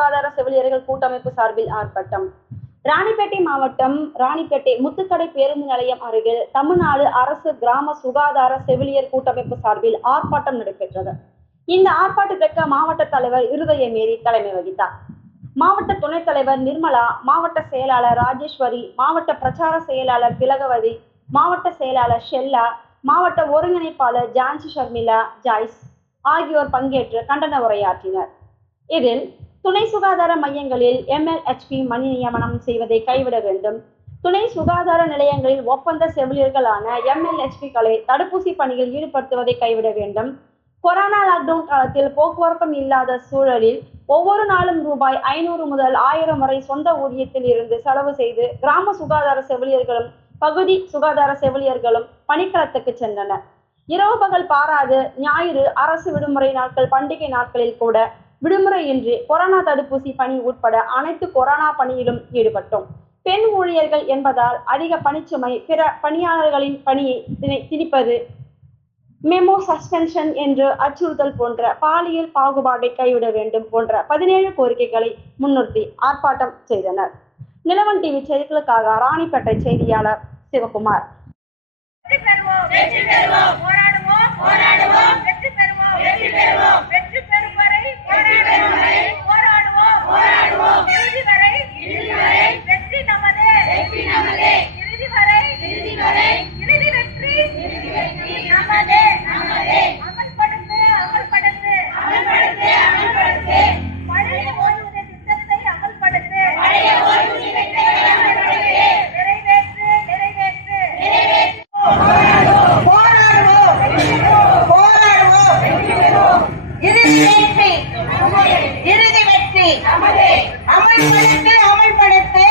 சுகாதார செவிலியர்கள் கூட்டமைப்பு சார்பில் ஆர்ப்பாட்டம். ராணிப்பேட்டை மாவட்டம் ராணிப்பேட்டை முத்துக்கடை பேருந்து நிலையம் அருகில் தமிழ்நாடு அரசு கிராம சுகாதார செவிலியர் கூட்டமைப்பு சார்பில் ஆர்ப்பாட்டம் நடைபெற்றது. இந்த ஆர்ப்பாட்டத்திற்கு மாவட்ட தலைவர் இருதயமேரி தலைமை வகித்தார். மாவட்ட துணைத் தலைவர் நிர்மலா, மாவட்ட செயலாளர் ராஜேஸ்வரி, மாவட்ட பிரச்சார செயலாளர் திலகவதி, மாவட்ட செயலாளர் ஷெல்லா, மாவட்ட ஒருங்கிணைப்பாளர் ஜான்சி ஷர்மிளா, ஜாய்ஸ் ஆகியோர் பங்கேற்று கண்டன உரையாற்றினர். இதில் துணை சுகாதார மையங்களில் MLHP மணி நியமனம் செய்வதை கைவிட வேண்டும், துணை சுகாதார நிலையங்களில் ஒப்பந்த செவிலியர்களான MLHP-களை தடுப்பூசி பணியில் ஈடுபடுத்துவதை கைவிட வேண்டும், கொரோனா லாக்டவுன் காலத்தில் போக்குவரத்தும் இல்லாத சூழலில் ஒவ்வொரு நாளும் ரூபாய் 500 முதல் 1000 வரை சொந்த ஊதியத்தில் இருந்து செலவு செய்து கிராம சுகாதார செவிலியர்களும் பகுதி சுகாதார செவிலியர்களும் பணிக்களத்துக்கு சென்றனர். இரவு பகல் பாராது ஞாயிறு, அரசு விடுமுறை நாட்கள், பண்டிகை நாட்களில் கூட விடுமுறையின்றி கொரோனா தடுப்பூசி பணி உட்பட அனைத்து கொரோனா பணியிலும் ஈடுபட்டோம். பெண் ஊழியர்கள் என்பதால் அதிக பணிச்சுமை, பிற பணியாளர்களின் பணியை திணிப்பது, மெமோ சஸ்பென்ஷன் என்று அச்சுறுத்தல் போன்ற பாலியல் பாகுபாட்டை கைவிட வேண்டும் போன்ற 17 கோரிக்கைகளை முன்னிறுத்தி ஆர்ப்பாட்டம் செய்தனர். நிலவன் டிவி செய்திகளுக்காக ராணிப்பேட்டை செய்தியாளர் சிவகுமார். இறுதி வெற்றி அமல்படுத்து